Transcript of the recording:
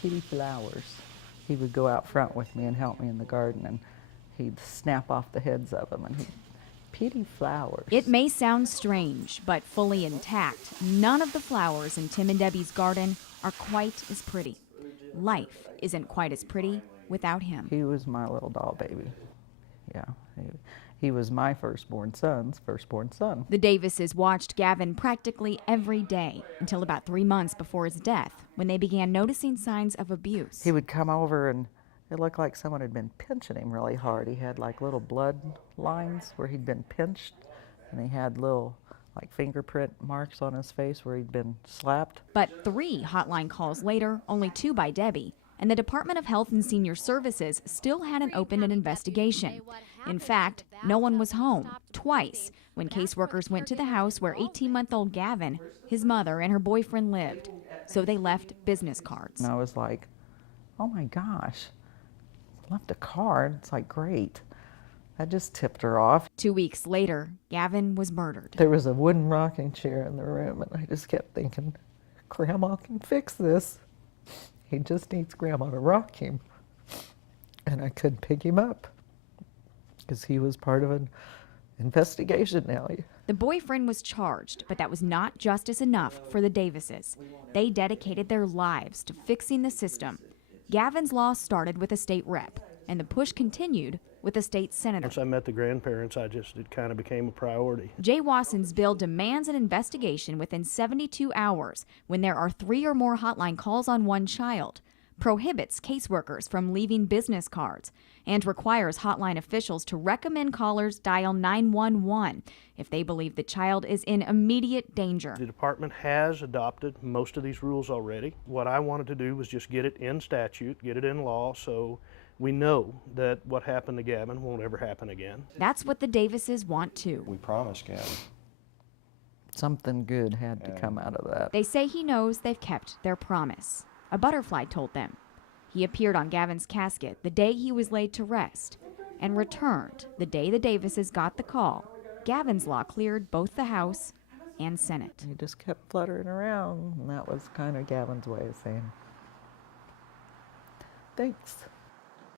Petey flowers. He would go out front with me and help me in the garden, and he'd snap off the heads of them, and Petey flowers. It may sound strange, but fully intact, none of the flowers in Tim and Debbie's garden are quite as pretty. Life isn't quite as pretty without him. He was my little doll baby. Yeah, he was my firstborn son's firstborn son. The Davises watched Gavin practically every day until about 3 months before his death, when they began noticing signs of abuse. He would come over and it looked like someone had been pinching him really hard. He had like little blood lines where he'd been pinched, and he had little like fingerprint marks on his face where he'd been slapped. But 3 hotline calls later, only 2 by Debbie, and the Department of Health and Senior Services still hadn't opened an investigation. In fact, no one was home twice when caseworkers went to the house where 18-month-old Gavin, his mother, and her boyfriend lived. So they left business cards. And I was like, oh my gosh, left a card. It's like, great. That just tipped her off. 2 weeks later, Gavin was murdered. There was a wooden rocking chair in the room, and I just kept thinking, Grandma can fix this. He just needs Grandma to rock him. And I couldn't pick him up because he was part of an investigation now. The boyfriend was charged, but that was not justice enough for the Davises. They dedicated their lives to fixing the system. Gavin's law started with a state rep, and the push continued with a state senator. Once I met the grandparents, it kind of became a priority. Jay Wasson's bill demands an investigation within 72 hours when there are 3 or more hotline calls on one child, prohibits caseworkers from leaving business cards, and requires hotline officials to recommend callers dial 911 if they believe the child is in immediate danger. The department has adopted most of these rules already. What I wanted to do was just get it in statute, get it in law, so we know that what happened to Gavin won't ever happen again. That's what the Davises want too. We promised Gavin. Something good had to come out of that. They say he knows they've kept their promise. A butterfly told them. He appeared on Gavin's casket the day he was laid to rest and returned the day the Davises got the call. Gavin's law cleared both the House and Senate. He just kept fluttering around, and that was kind of Gavin's way of saying, thanks.